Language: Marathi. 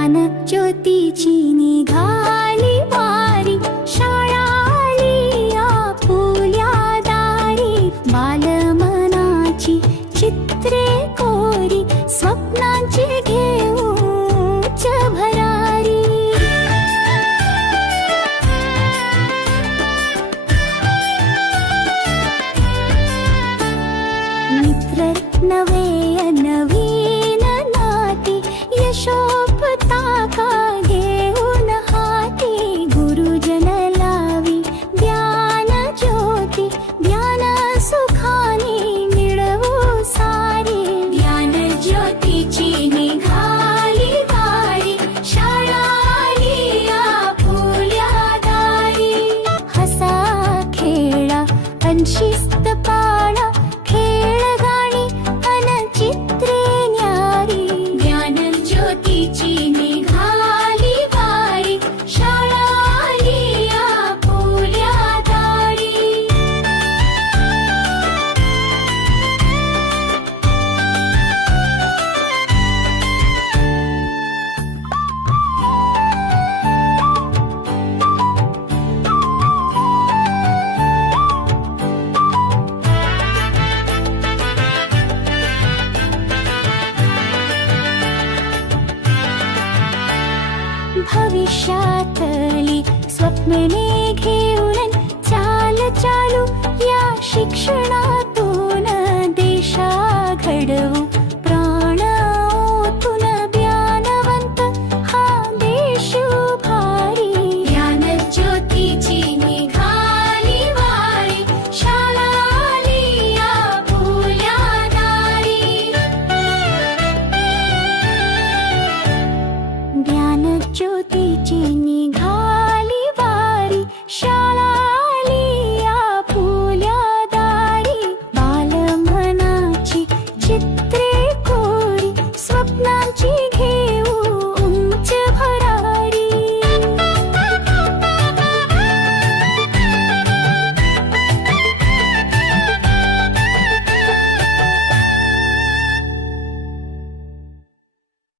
ज्ञान ज्योतीची निघाली वारी, शाळा आली आपुल्या दारी. बालमनाची चित्रे कोरी, स्वप्नांची घेऊच भरारी. मित्र नवे नवीन नाती, यशोपताका घेऊन हाती. गुरुजन लावी ज्ञान ज्योती, ज्ञान सुखाने मिळवू सारी. ज्ञान ज्योतीची निघाली वारी, शाळा आली आपुल्या दारी. हसा खेळा अन शिस्त पाळा, खेळ गाणी अन चित्रे न्यारी. ज्ञान ज्योतीची निघाली वारी, शाळा आली आपुल्या दारी. भविष्यातली स्वप्ने घेऊन चाल चालू, या शिक्षणातून देशा घडवू. प्राण ओतून ज्ञानवंत हा देश उभारी. ज्ञान ज्योतीची निघाली वारी, शाळा आली आपुल्या दारी. ज्ञान ज्योतीची